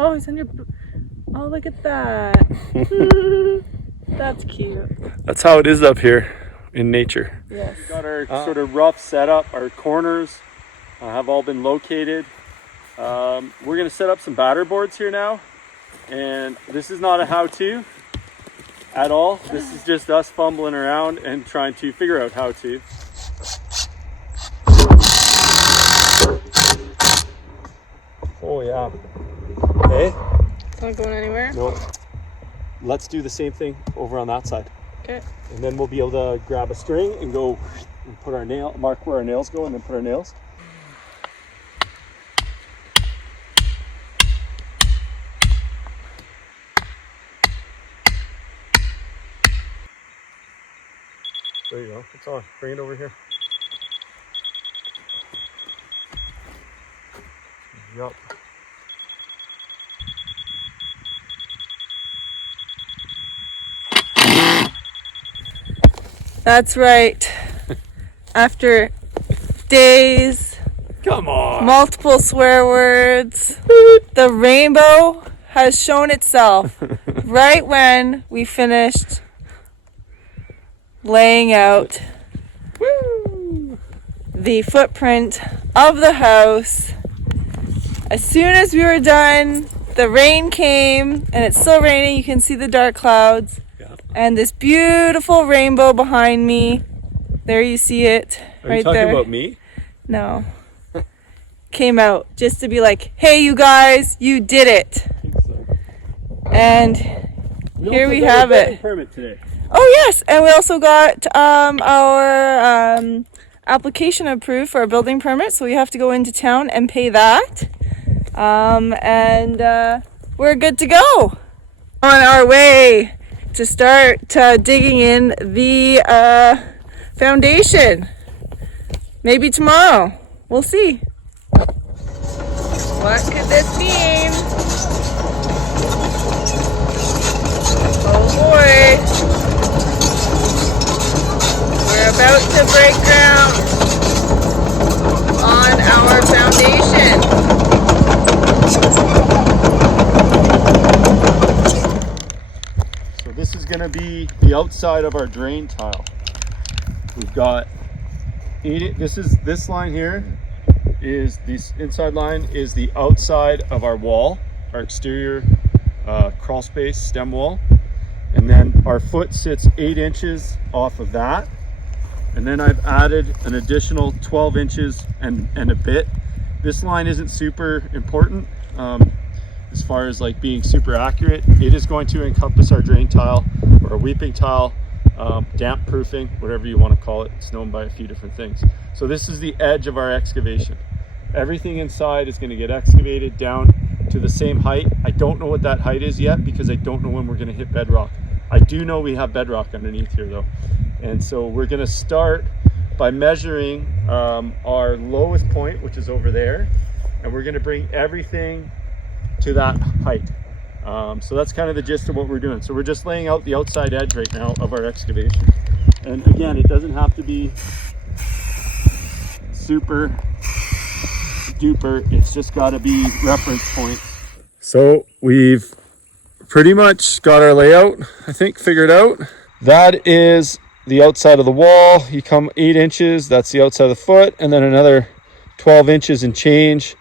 Oh, he's on your... Oh, look at that. That's cute. That's how it is up here in nature. Yes. We got our sort of rough setup. Our corners have all been located. We're going to set up some batter boards here now. And this is not a how-to at all. This is just us fumbling around and trying to figure out how to. Oh yeah. Okay. It's not going anywhere? No. Let's do the same thing over on that side. Okay. And then we'll be able to grab a string and go and put our nail, mark where our nails go, and then put our nails. There you go. It's on. Bring it over here. Yup. That's right. After days, Come on. multiple swear words, the rainbow has shown itself right when we finished laying out the footprint of the house. As soon as we were done, the rain came, and it's still raining. You can see the dark clouds. And this beautiful rainbow behind me. There you see it. Are right you talking there. about me? No. Came out just to be like, hey, you guys, you did it. I think so. And here we have it. Permit today. Oh, yes. And we also got our application approved for a building permit. So we have to go into town and pay that. And we're good to go. On our way to start digging in the foundation. Maybe tomorrow. We'll see. What could this mean? Oh boy. We're about to break ground on our foundation. This is going to be the outside of our drain tile. We've got this line here is this inside line is the outside of our wall, our exterior crawl space stem wall, and then our foot sits 8 inches off of that, and then I've added an additional 12 inches and a bit. This line isn't super important as far as like being super accurate. It is going to encompass our drain tile or a weeping tile, damp proofing, whatever you want to call it. It's known by a few different things. So this is the edge of our excavation. Everything inside is going to get excavated down to the same height. I don't know what that height is yet because I don't know when we're going to hit bedrock. I do know we have bedrock underneath here though. And so we're going to start by measuring our lowest point, which is over there. And we're going to bring everything to that height. So that's kind of the gist of what we're doing. So we're just laying out the outside edge right now of our excavation. And again, it doesn't have to be super duper. It's just got to be reference points. So we've pretty much got our layout, I think, figured out. That is the outside of the wall. You come 8 inches, that's the outside of the foot, and then another 12 inches and change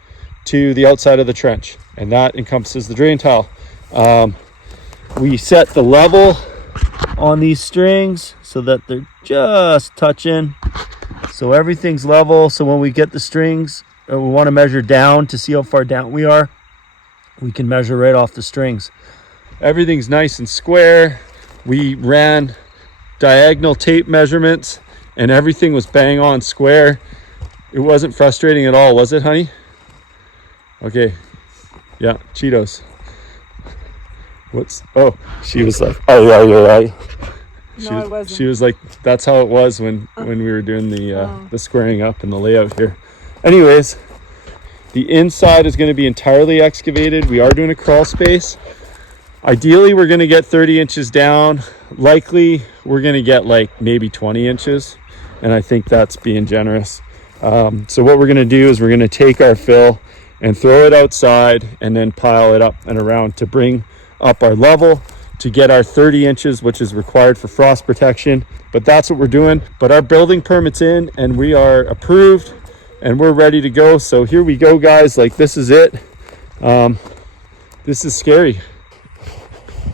to the outside of the trench. And that encompasses the drain tile. We set the level on these strings so that they're just touching. So everything's level. So when we get the strings, we want to measure down to see how far down we are. We can measure right off the strings. Everything's nice and square. We ran diagonal tape measurements and everything was bang on square. It wasn't frustrating at all, was it, honey? Okay. Yeah, Cheetos. She was like, oh yeah, you're right. No, it wasn't. She was like, that's how it was when we were doing the squaring up and the layout here. Anyways, the inside is going to be entirely excavated. We are doing a crawl space. Ideally, we're going to get 30 inches down. Likely, we're going to get like maybe 20 inches. And I think that's being generous. So what we're going to do is we're going to take our fill and throw it outside and then pile it up and around to bring up our level to get our 30 inches, which is required for frost protection. But that's what we're doing. But our building permit's in and we are approved and we're ready to go. So here we go, guys. Like, this is it. This is scary.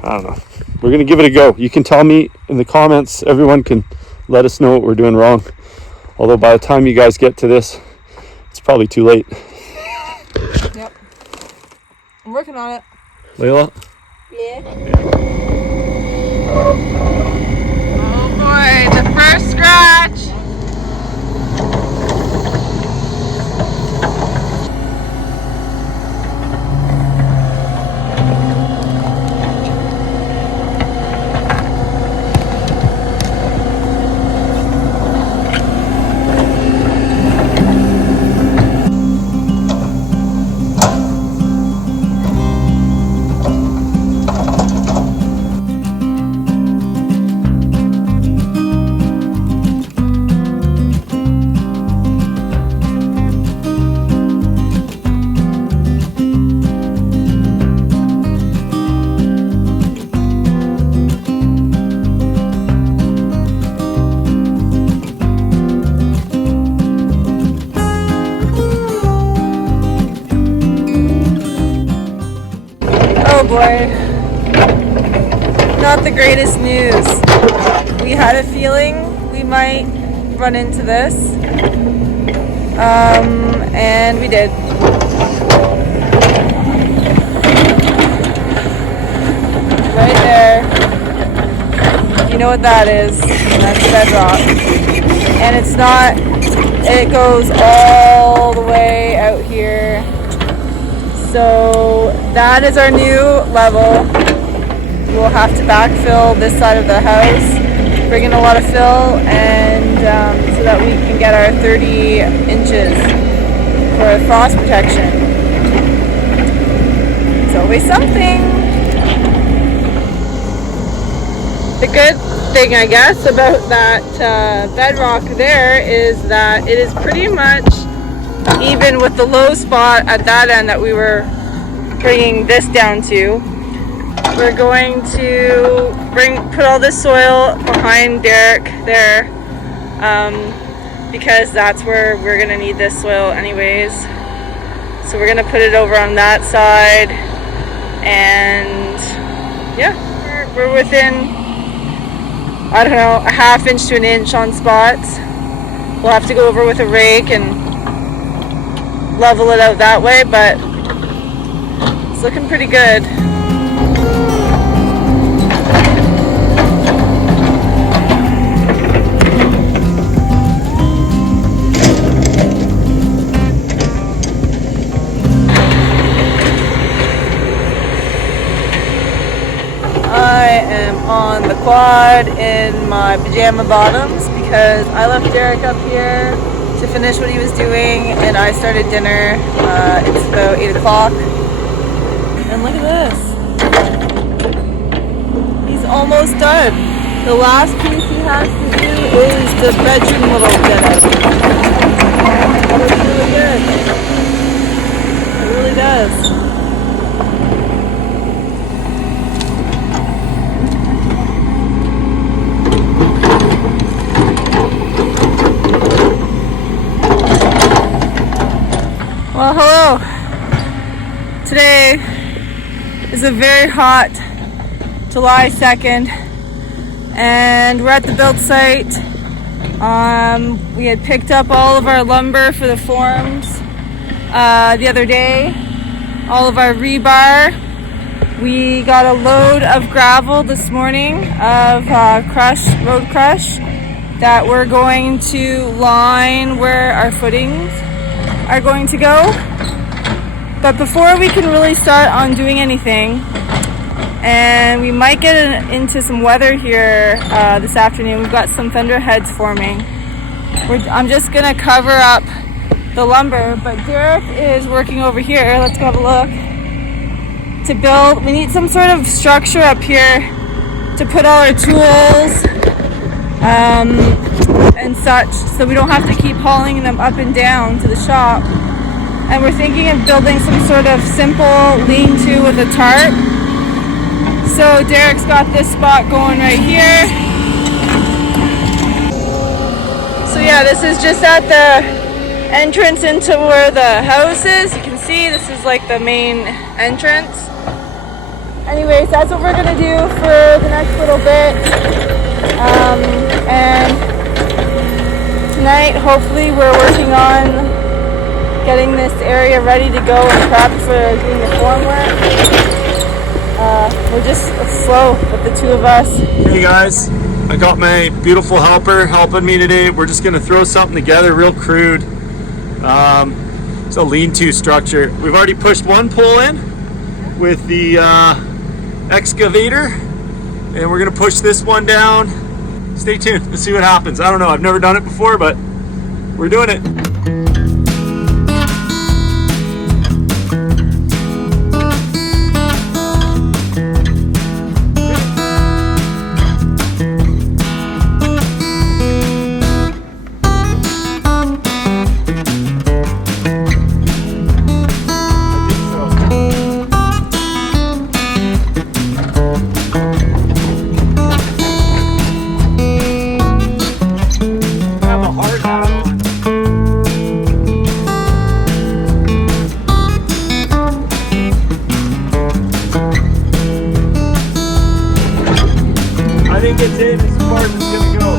I don't know. We're gonna give it a go. You can tell me in the comments. Everyone can let us know what we're doing wrong. Although by the time you guys get to this, it's probably too late. Yep. I'm working on it. Layla? Yeah. Oh boy, the first scratch. Oh boy, not the greatest news. We had a feeling we might run into this, and we did. Right there. You know what that is. That's bedrock. And it's not, it goes all the way out here. So that is our new level. We'll have to backfill this side of the house, bring in a lot of fill, and so that we can get our 30 inches for frost protection. It's always something. The good thing, I guess, about that bedrock there is that it is pretty much even with the low spot at that end that we were bringing this down to. We're going to put all this soil behind Derreck there, because that's where we're gonna need this soil anyways. So we're gonna put it over on that side, and yeah, we're within, I don't know, a half inch to an inch on spots. We'll have to go over with a rake and level it out that way, but it's looking pretty good. I am on the quad in my pajama bottoms because I left Derreck up here to finish what he was doing, and I started dinner. It's about 8 o'clock. And look at this. He's almost done. The last piece he has to do is the bedroom little bit of it. It looks really good. It really does. Well, hello. Today is a very hot July 2nd, and we're at the build site. We had picked up all of our lumber for the forms the other day, all of our rebar. We got a load of gravel this morning of road crush that we're going to line where our footings are going to go. But before we can really start on doing anything, and we might get into some weather here this afternoon, we've got some thunderheads forming. I'm just gonna cover up the lumber, but Derreck is working over here. Let's go have a look. To build, we need some sort of structure up here to put all our tools and such, so we don't have to keep hauling them up and down to the shop. and we're thinking of building some sort of simple lean-to with a tarp. So Derreck's got this spot going right here. So yeah, this is just at the entrance into where the house is. You can see this is like the main entrance. Anyways, that's what we're gonna do for the next little bit. And tonight, hopefully, we're working on getting this area ready to go and prepped for doing the formwork. We're just slow with the two of us. Hey guys, I got my beautiful helper helping me today. We're just gonna throw something together real crude. It's a lean-to structure. We've already pushed one pole in with the excavator, and we're gonna push this one down. Stay tuned, let's see what happens. I don't know, I've never done it before, but we're doing it. It's in as far as it's gonna go.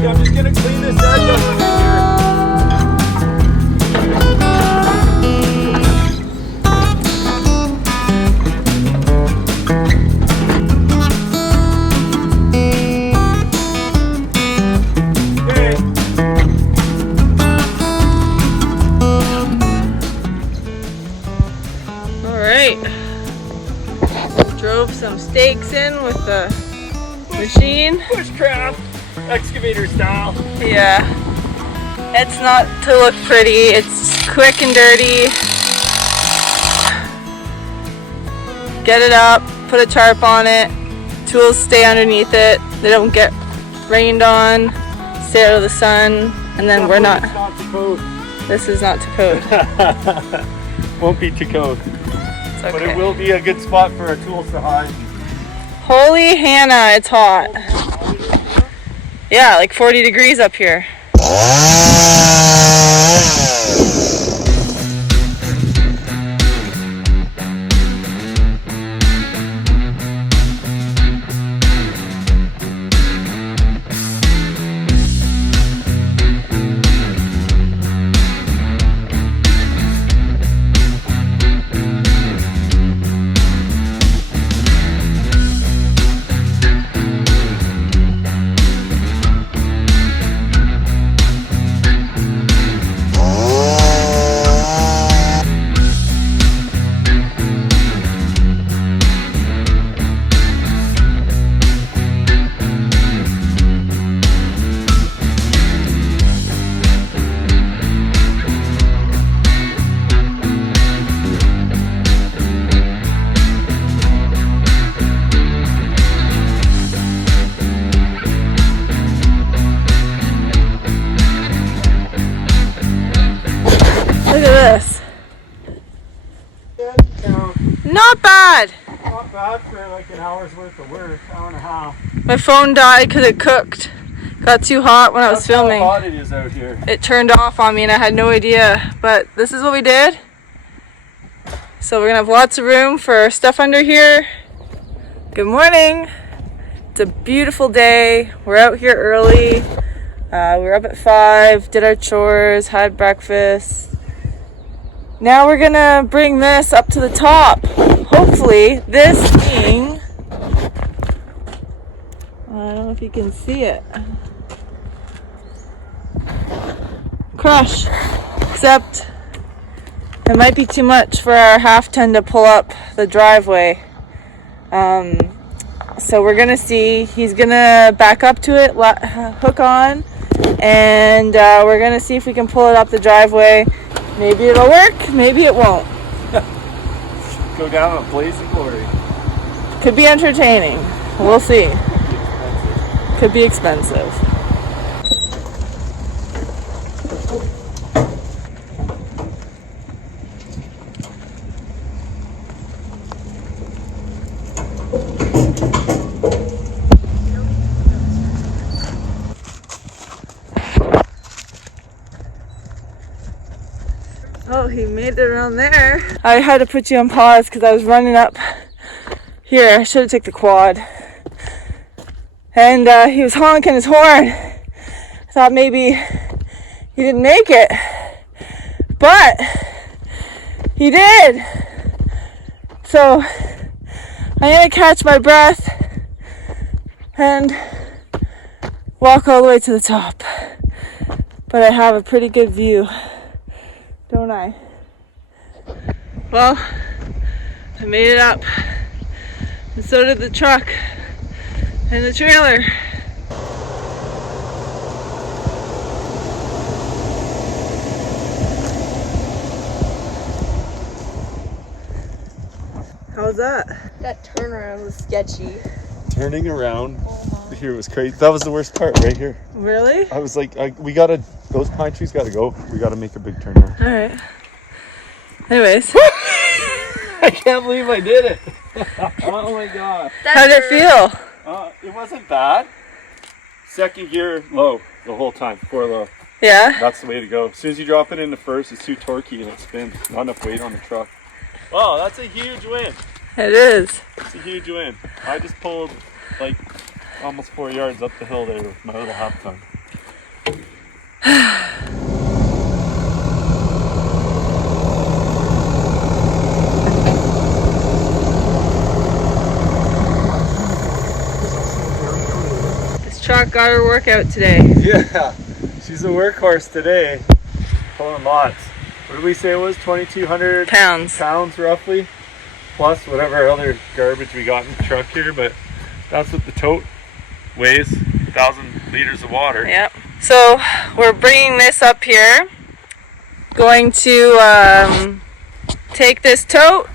Yeah, I'm just gonna clean this edge up under here. Okay. All right. Drove some stakes in with the machine. Bushcraft, excavator style. Yeah. It's not to look pretty. It's quick and dirty. Get it up, put a tarp on it. Tools stay underneath it. They don't get rained on. Stay out of the sun. And then we're not. Not to code. This is not to code. Won't be to code. It's okay. But it will be a good spot for our tools to hide. Holy Hannah, it's hot. Yeah, like 40 degrees up here. Look at this. Not bad. Not bad for like an hour's worth of work, hour and a half. My phone died because it cooked. Got too hot when I was filming. How hot it is out here. It turned off on me and I had no idea. But this is what we did. So we're gonna have lots of room for stuff under here. Good morning. It's a beautiful day. We're out here early. We were up at 5, did our chores, had breakfast. Now we're gonna bring this up to the top. Hopefully, this being, I don't know if you can see it. Crush. Except it might be too much for our half ton to pull up the driveway. So we're gonna see. He's gonna back up to it, hook on, and we're gonna see if we can pull it up the driveway. Maybe it'll work, maybe it won't. Go down a blaze of glory. Could be entertaining. We'll see. Could be expensive. Oh, he made it around there. I had to put you on pause because I was running up here. I should have taken the quad. And he was honking his horn. I thought maybe he didn't make it. But he did. So I'm gonna catch my breath and walk all the way to the top. But I have a pretty good view, don't I? Well, I made it up. And so did the truck and the trailer. How's that? That turnaround was sketchy. Turning around here was crazy. That was the worst part right here. Really? I was like, those pine trees gotta go. We gotta make a big turn now. Alright. Anyways. I can't believe I did it. Oh my god. How did it feel? It wasn't bad. Second gear low the whole time. 4 low. Yeah? That's the way to go. As soon as you drop it into first, it's too torquey and it spins. Not enough weight on the truck. Wow, that's a huge win. It is. It's a huge win. I just pulled like almost 4 yards up the hill there with my little half ton. This truck got her workout today. Yeah, she's a workhorse today. Pulling lots. What did we say it was? 2,200 Pounds roughly, plus whatever other garbage we got in the truck here. But that's what the tote weighs, 1,000 liters of water. Yep. So we're bringing this up here. Going to take this tote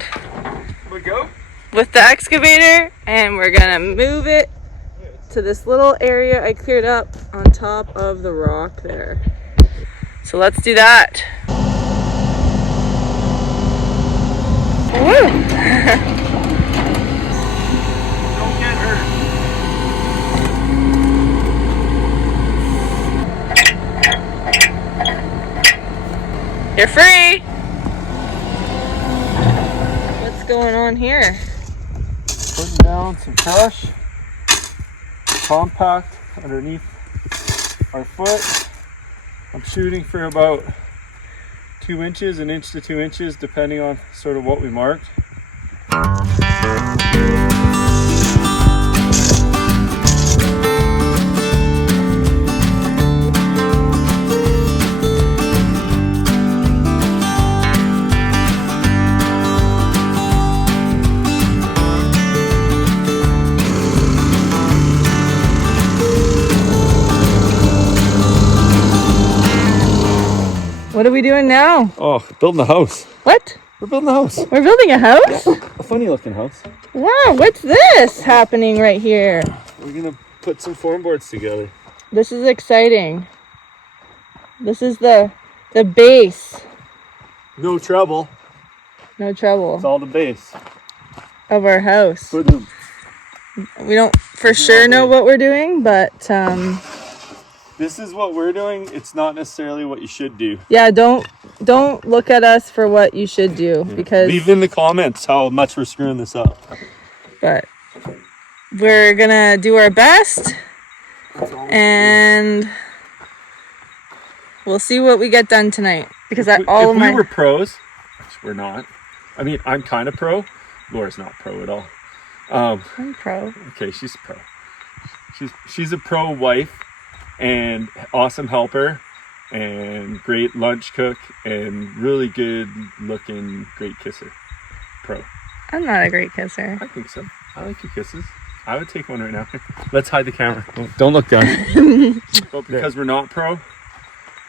We go. with the excavator and we're gonna move it to this little area I cleared up on top of the rock there. So let's do that. Woo! Don't get hurt. You're free! What's going on here? Putting down some crush, compact underneath our foot. I'm shooting for about 2 inches, 1 inch to 2 inches, depending on sort of what we marked. What are we doing now? Oh, building a house. What? We're building a house. We're building a house? A funny looking house. Wow, what's this happening right here? We're gonna put some form boards together. This is exciting. This is the base. No trouble. No It's trouble. all the base. Of our house. Boom. We don't for sure know what we're doing, but This is what we're doing. It's not necessarily what you should do. yeah, don't look at us for what you should do because Leave in the comments how much we're screwing this up. but we're gonna do our best and we'll see what we get done tonight because If we were pros, which we're not. I mean, I'm kind of pro. Laura's not pro at all. I'm pro. Okay, she's pro. She's a pro wife and awesome helper and great lunch cook and really good looking great kisser. Pro. I'm not a great kisser. I think so. I like your kisses. I would take one right now. Let's hide the camera. Don't look down. But because we're not pro,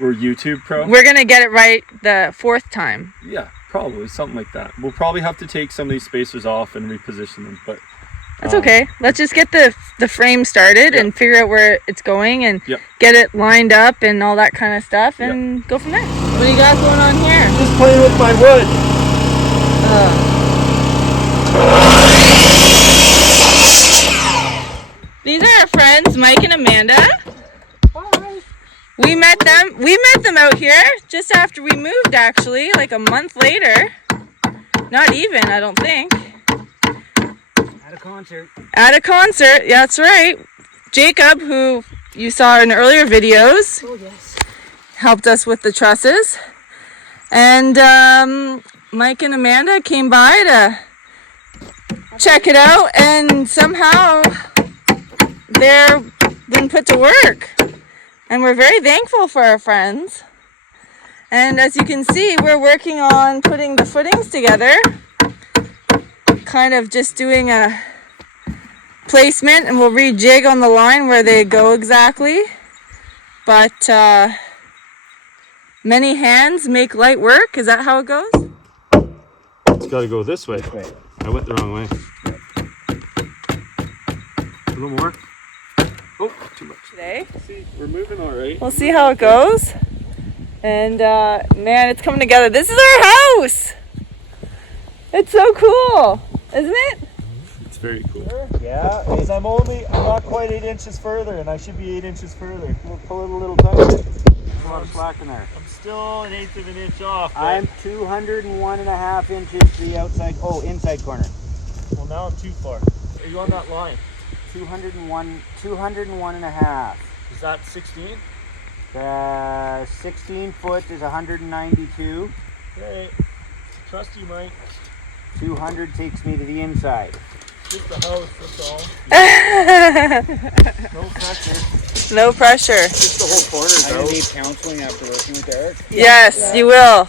we're YouTube pro. We're gonna get it right the 4th time. Yeah, probably something like that. We'll probably have to take some of these spacers off and reposition them, but That's okay. Let's just get the frame started and figure out where it's going and get it lined up and all that kind of stuff and go from there. What do you got going on here? just playing with my wood. These are our friends, Mike and Amanda. Bye. We met them out here just after we moved, actually, like a month later. Not even, I don't think. At a concert. At a concert, yeah, that's right. Jacob, who you saw in earlier videos, Oh, yes. helped us with the trusses. And Mike and Amanda came by to check it out, and somehow they're been put to work. And we're very thankful for our friends. And as you can see, we're working on putting the footings together. Kind of just doing a placement, and we'll rejig on the line where they go exactly. But many hands make light work. Is that how it goes? It's got to go this way. I went the wrong way. A little more. Oh, too much. Today. See, we're moving all right. We'll see how it goes. And man, it's coming together. This is our house. It's so cool, isn't it? It's very cool. Yeah, because I'm not quite 8 inches further, and I should be 8 inches further. We'll pull it a little tighter. There's a lot of slack in there. I'm still 1/8 of an inch off. I'm 201.5 inches to the outside, inside corner. Well, now I'm too far. Are you on that line? 201.5. Is that 16? 16 foot is 192. Okay. Trust you, Mike. 200 takes me to the inside. Just the house, that's all. No pressure. No pressure. Just the whole corner's I out. need counseling after working with Derreck. Yes, you will.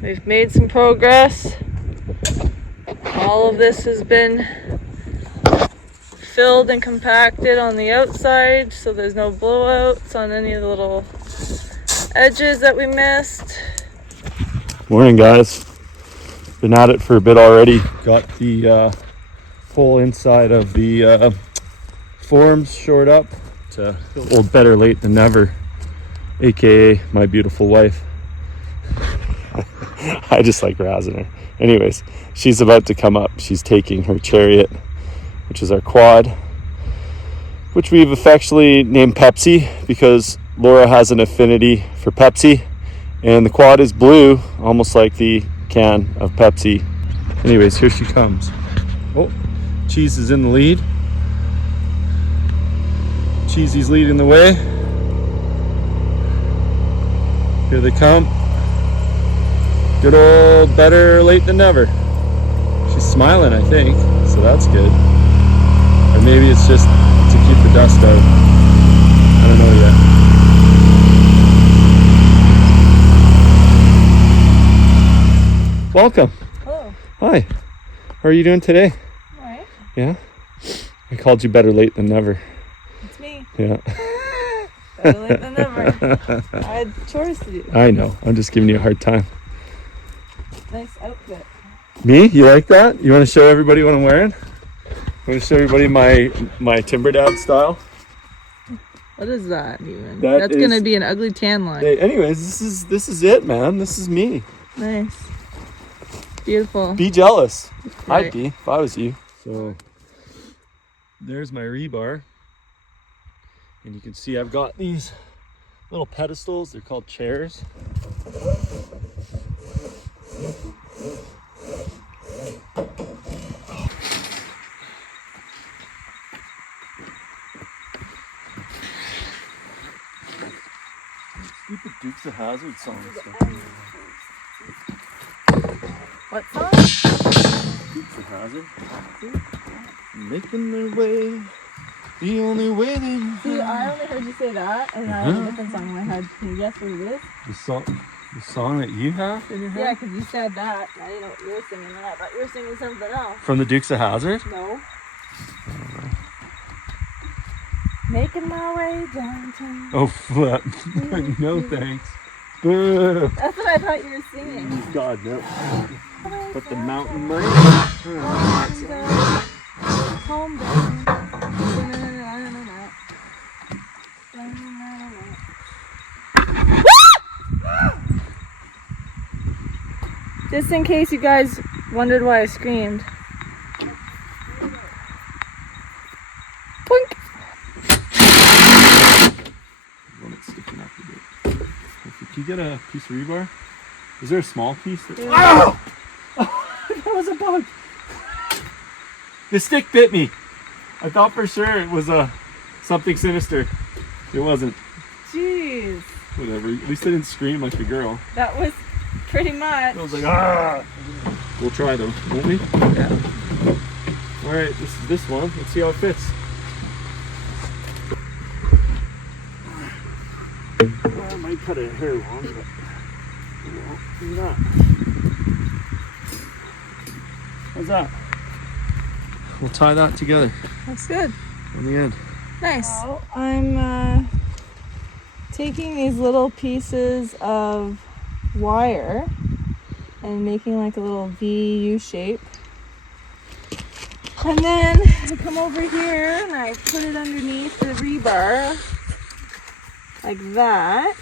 We've made some progress. All of this has been filled and compacted on the outside, so there's no blowouts on any of the little edges that we missed. Morning, guys. Been at it for a bit already. Got the whole inside of the forms shored up to old better late than never, aka my beautiful wife. I just like razzing her. Anyways, she's about to come up. She's taking her chariot, which is our quad, which we've affectionately named Pepsi because Laura has an affinity for Pepsi, and the quad is blue, almost like the can of Pepsi. Anyways, here she comes. Oh, Cheese is in the lead. Cheesy's leading the way. Here they come. Good old better late than never. She's smiling, I think, so that's good. Or maybe it's just to keep the dust out. I don't know yet. Welcome. Hello. Hi. How are you doing today? All right. Yeah? I called you better late than never. It's me. Yeah. Better late than never. I had chores to do. I know. I'm just giving you a hard time. Nice outfit. Me? You like that? You want to show everybody what I'm wearing? I'm going to show everybody my timber dad style. What is that even? That That's is- gonna be an ugly tan line. Hey, anyways, this is it, man. This is me. Nice. Beautiful. Be jealous. Right. I'd be if I was you. So there's my rebar. And you can see I've got these little pedestals. They're called chairs. Stupid Dukes of Hazzard songs. What song? Dukes of Hazzard. Making their way the only way they know. See, I only heard you say that, and I have a different song in my head. Can you guess what it is? The song that you have in your head? Yeah, because you said that. I didn't know what you were singing, and I thought you were singing something else. From the Dukes of Hazzard? No. Making my way downtown. Oh, flip. No thanks. Boo! That's what I thought you were singing. God, no. But the mountain money. Home Just in case you guys wondered why I screamed. Boink. Sticking up a bit. Can you get a piece of rebar? Is there a small piece? Yeah. That was a bug. The stick bit me. I thought for sure it was something sinister. It wasn't. Jeez. Whatever. At least I didn't scream like the girl. That was pretty much. I was like, ah. We'll try though, won't we? Yeah. All right, this is this one. Let's see how it fits. I might cut a hair long, but maybe not. How's that? We'll tie that together That's good. in the end. Nice. I'm taking these little pieces of wire and making like a little VU shape. And then I come over here and I put it underneath the rebar like that.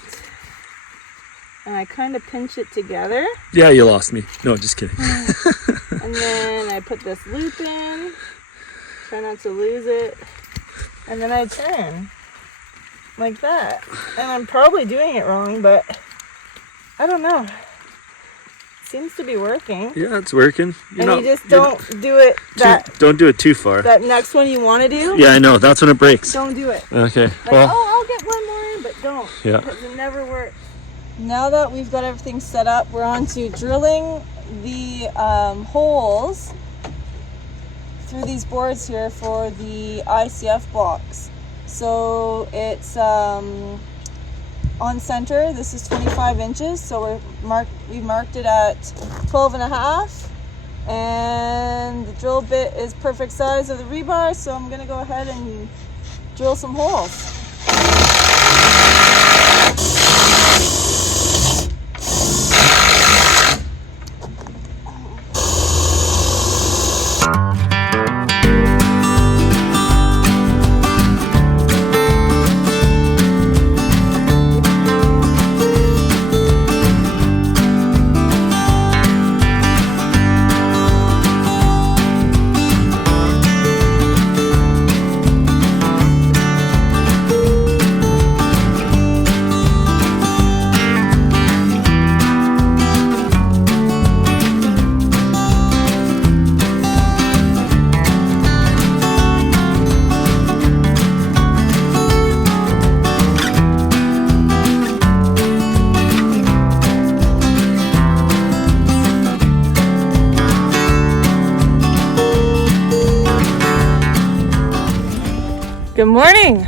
And I kind of pinch it together. Yeah, you lost me. No, just kidding. And then I put this loop in. Try not to lose it. And then I turn like that. And I'm probably doing it wrong, but I don't know. Seems to be working. Yeah, it's working. You just don't do it don't do it too far. that next one you want to do. Yeah, I know. That's when it breaks. Don't do it. Okay. Like, Well, oh, I'll get one more, but don't. Yeah. Because it never works. Now that we've got everything set up, we're on to drilling the holes through these boards here for the ICF blocks. So it's on center. This is 25 inches. So we marked it at 12 and a half. And the drill bit is perfect size of the rebar. So I'm going to go ahead and drill some holes. Good morning.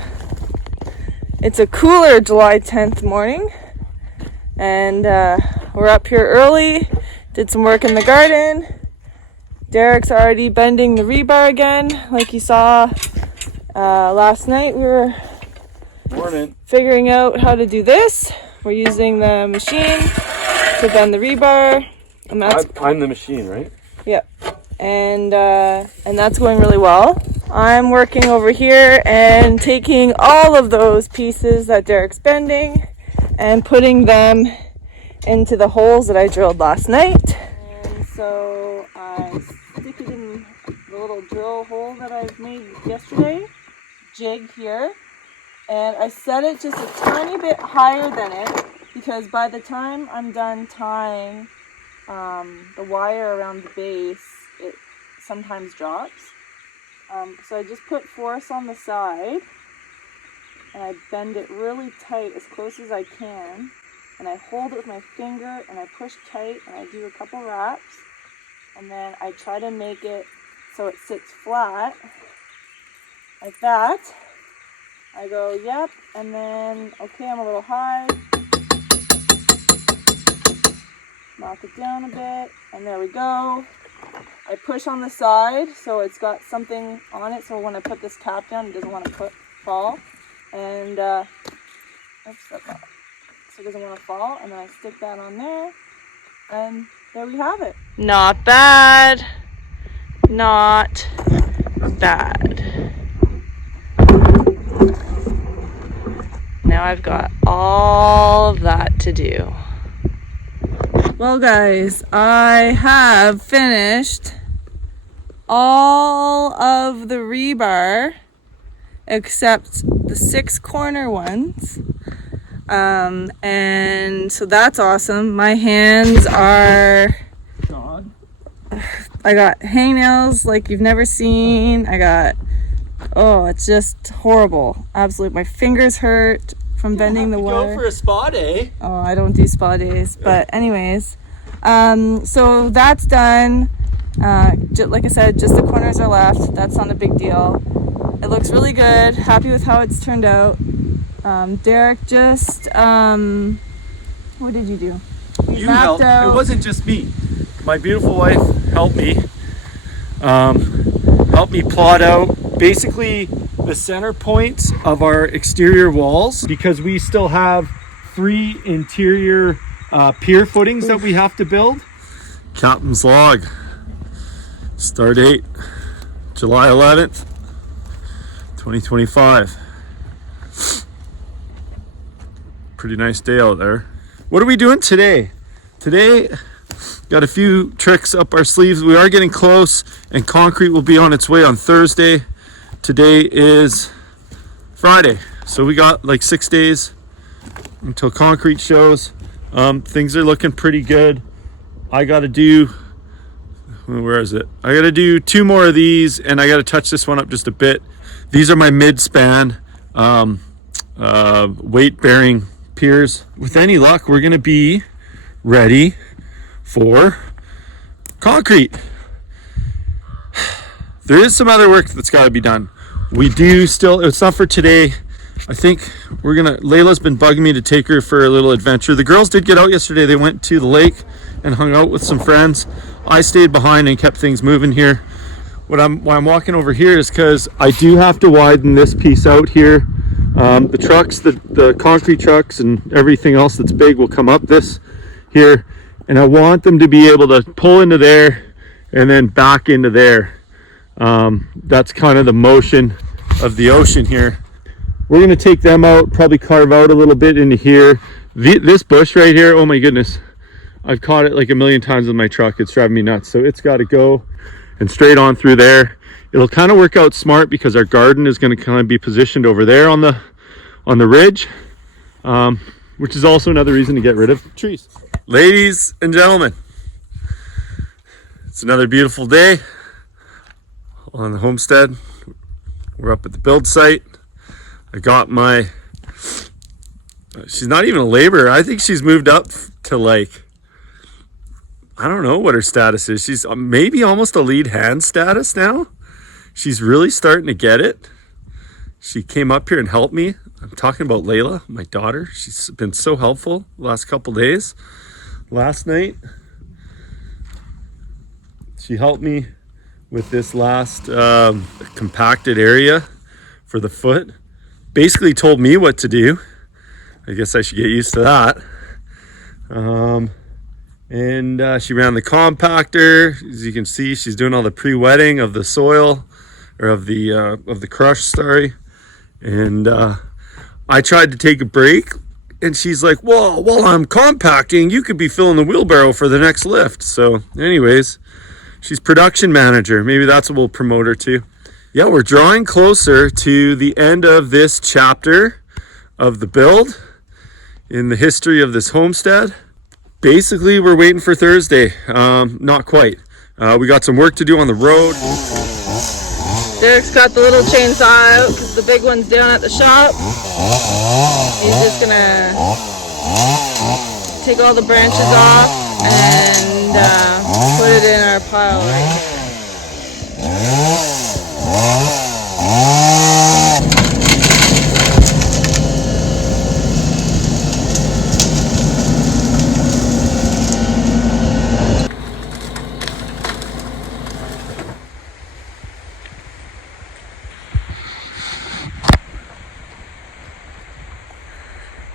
It's a cooler July 10th morning, and we're up here early, did some work in the garden. Derreck's already bending the rebar again, like you saw last night. We were figuring out how to do this. We're using the machine to bend the rebar, and that's I'm the machine, right? Yep. And that's going really well. I'm working over here and taking all of those pieces that Derreck's bending and putting them into the holes that I drilled last night. And so I stick it in the little drill hole that I made yesterday, jig here, and I set it just a tiny bit higher than it because by the time I'm done tying the wire around the base, it sometimes drops. So I just put force on the side and I bend it really tight as close as I can, and I hold it with my finger and I push tight and I do a couple wraps, and then I try to make it so it sits flat like that. I go yep, and then okay, I'm a little high, knock it down a bit, and there we go. I push on the side so it's got something on it, so when I put this cap down it doesn't want to fall. And oops, that's not so it doesn't want to fall, and then I stick that on there, and there we have it. Not bad. Not bad. Now I've got all that to do. Well guys, I have finished all of the rebar except the 6 corner ones. And so that's awesome. My hands are... I got hangnails like you've never seen. I got... Oh, it's just horrible. Absolutely. My fingers hurt from bending the wire. Go for a spa day. Oh, I don't do spa days. But anyways, so that's done. Like I said, just the corners are left. That's not a big deal. It looks really good. Happy with how it's turned out. Derek just, what did you do? You helped. It wasn't just me. My beautiful wife helped me. Helped me plot out basically the center points of our exterior walls, because we still have 3 interior pier footings that we have to build. Captain's log. Start date July 11th, 2025. Pretty nice day out there. What are we doing today? Today, got a few tricks up our sleeves. We are getting close, and concrete will be on its way on Thursday. Today is Friday, so we got like 6 days until concrete shows. Things are looking pretty good. I gotta do, where is it? I gotta do 2 more of these, and I gotta touch this one up just a bit. These are my mid-span weight-bearing piers. With any luck, we're gonna be ready for concrete. There is some other work that's got to be done. We do still, it's not for today. I think we're gonna, Layla's been bugging me to take her for a little adventure. The girls did get out yesterday. They went to the lake and hung out with some friends. I stayed behind and kept things moving here. Why I'm walking over here is because I do have to widen this piece out here. The trucks, the concrete trucks and everything else that's big will come up this here. And I want them to be able to pull into there and then back into there. That's kind of the motion of the ocean here. We're going to take them out, probably carve out a little bit into here. This bush right here, oh my goodness. I've caught it like a million times with my truck. It's driving me nuts. So it's got to go and straight on through there. It'll kind of work out smart because our garden is going to kind of be positioned over there on the ridge, which is also another reason to get rid of trees. Ladies and gentlemen, it's another beautiful day on the homestead. We're up at the build site. I got my, she's not even a laborer. I think she's moved up to like, I don't know what her status is. She's maybe almost a lead hand status now. She's really starting to get it. She came up here and helped me. I'm talking about Layla, my daughter. She's been so helpful the last couple days. Last night, she helped me with this last compacted area for the foot. Basically told me what to do. I guess I should get used to that. And she ran the compactor. As you can see, she's doing all the pre-wetting of the soil, or of the crush, sorry. And I tried to take a break, and she's like, well, while I'm compacting, you could be filling the wheelbarrow for the next lift. So anyways, she's production manager. Maybe that's what we'll promote her to. Yeah, we're drawing closer to the end of this chapter of the build in the history of this homestead. Basically, we're waiting for Thursday. Not quite. We got some work to do on the road. Derek's got the little chainsaw out because the big one's down at the shop. He's just gonna take all the branches off and put it in our pile right here.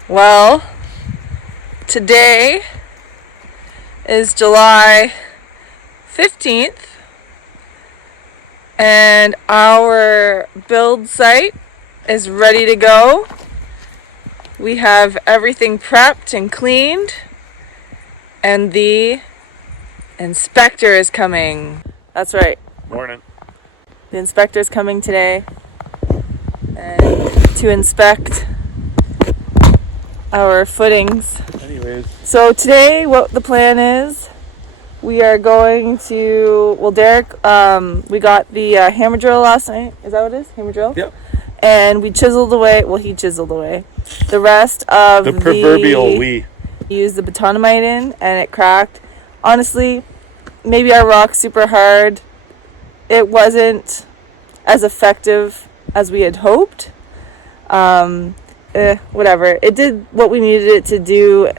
Well, Today is July 15th, and our build site is ready to go. We have everything prepped and cleaned, and the inspector is coming. That's right. Morning. The inspector is coming today and to inspect our footings. Anyways. So today, what the plan is, we are going to, well, Derek, we got the hammer drill last night. Is that what it is? Hammer drill? Yep. And we chiseled away, well, he chiseled away the rest of The proverbial we. used the betonomite in, and it cracked. Honestly, maybe our rock's super hard. It wasn't as effective as we had hoped. Whatever. It did what we needed it to do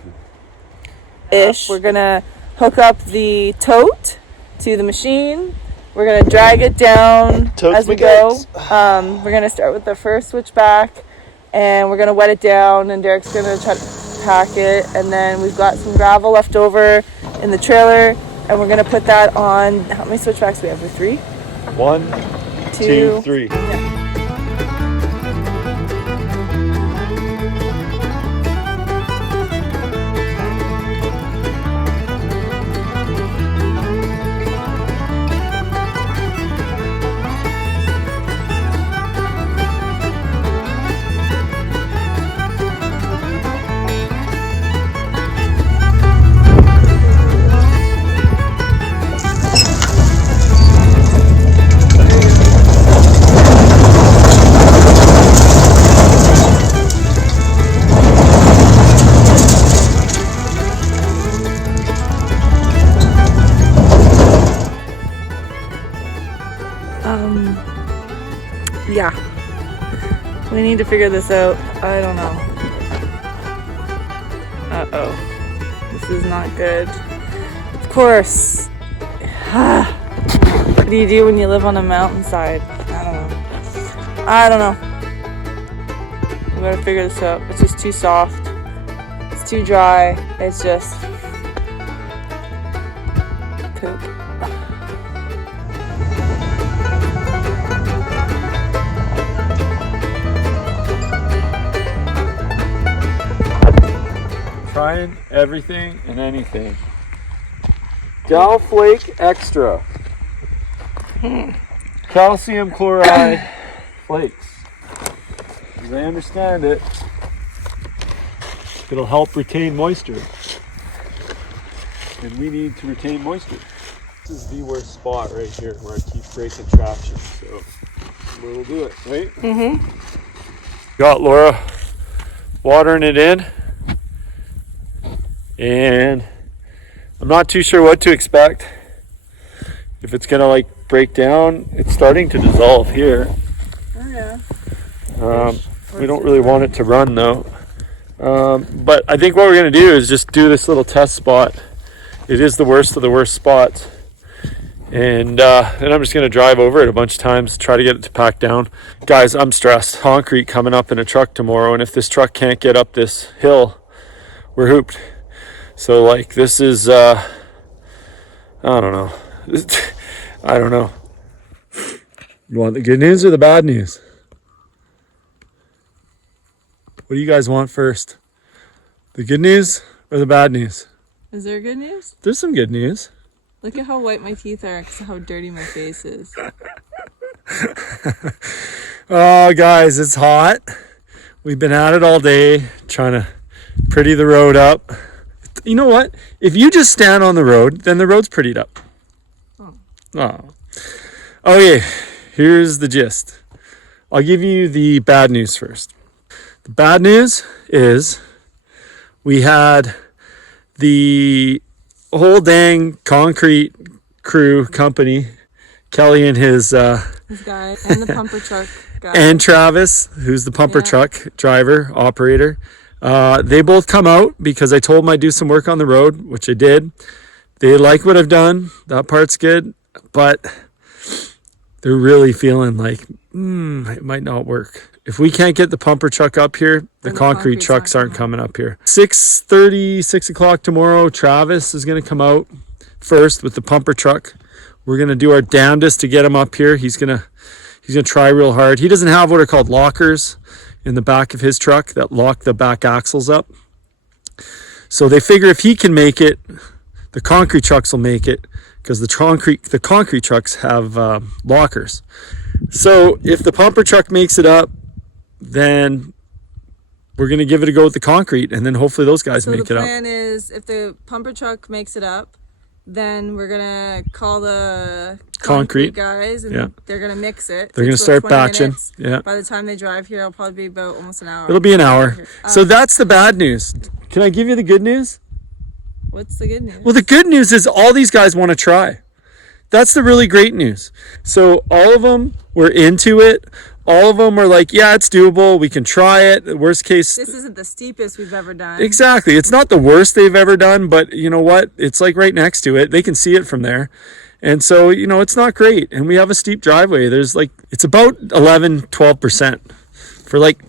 ish. We're gonna hook up the tote to the machine. We're gonna drag it down as we go. We're gonna start with the first switchback, and we're gonna wet it down, and Derek's gonna try to pack it, and then we've got some gravel left over in the trailer, and we're gonna put that on. How many switchbacks do we have? 3? 1, 2, 3. Yeah. Yeah, we need to figure this out. I don't know. This is not good. Of course. What do you do when you live on a mountainside? I don't know. We gotta figure this out. It's just too soft. It's too dry. It's just poop. Trying everything and anything. Gal Flake Extra. Calcium chloride flakes. As I understand it, it'll help retain moisture. And we need to retain moisture. This is the worst spot right here where I keep breaking traction. So we'll do it, right? Mm-hmm. Got Laura watering it in. And I'm not too sure what to expect. If it's gonna like break down, it's starting to dissolve here. Oh yeah. We don't really want it to run though. But I think what we're gonna do is just do this little test spot. It is the worst of the worst spots. And then I'm just gonna drive over it a bunch of times, try to get it to pack down. Guys, I'm stressed. Concrete coming up in a truck tomorrow, and if this truck can't get up this hill, we're hooped. So like this is I don't know. I don't know. You want the good news or the bad news? What do you guys want first? The good news or the bad news? Is there good news? There's some good news. Look at how white my teeth are because of how dirty my face is. Oh guys, it's hot. We've been at it all day trying to pretty the road up. You know what? If you just stand on the road, then the road's prettied up. Oh. Okay, here's the gist. I'll give you the bad news first. The bad news is we had the whole dang concrete crew company, Kelly and his guy and the pumper truck guy. And Travis, who's the pumper truck driver, operator. They both come out because I told them I'd do some work on the road, which I did. They like what I've done. That part's good. But they're really feeling like, it might not work. If we can't get the pumper truck up here, the concrete trucks aren't coming up here. 6:30, 6 o'clock tomorrow, Travis is going to come out first with the pumper truck. We're going to do our damnedest to get him up here. He's going to try real hard. He doesn't have what are called lockers in the back of his truck that lock the back axles up. So they figure if he can make it, the concrete trucks will make it, because the concrete trucks have lockers. So if the pumper truck makes it up, then we're going to give it a go with the concrete, and then hopefully those guys make it up. So the plan is, if the pumper truck makes it up, then we're going to call the concrete guys, and they're going to mix it. They're going to start batching. Yeah. By the time they drive here, it'll probably be about almost an hour. It'll be an hour. So that's the bad news. Can I give you the good news? What's the good news? Well, the good news is all these guys want to try. That's the really great news. So all of them were into it. All of them are like, yeah, it's doable. We can try it. Worst case. This isn't the steepest we've ever done. Exactly. It's not the worst they've ever done, but you know what? It's like right next to it. They can see it from there. And so, it's not great. And we have a steep driveway. There's it's about 11-12% for like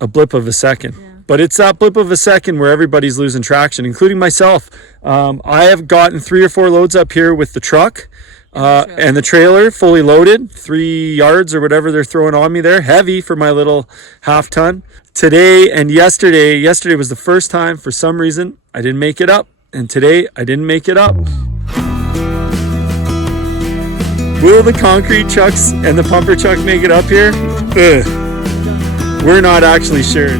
a blip of a second. Yeah. But it's that blip of a second where everybody's losing traction, including myself. I have gotten 3 or 4 loads up here with the truck and the trailer fully loaded, 3 yards or whatever they're throwing on me there. Heavy for my little half ton. Today and yesterday was the first time for some reason I didn't make it up. And today I didn't make it up. Will the concrete trucks and the pumper truck make it up here? We're not actually sure.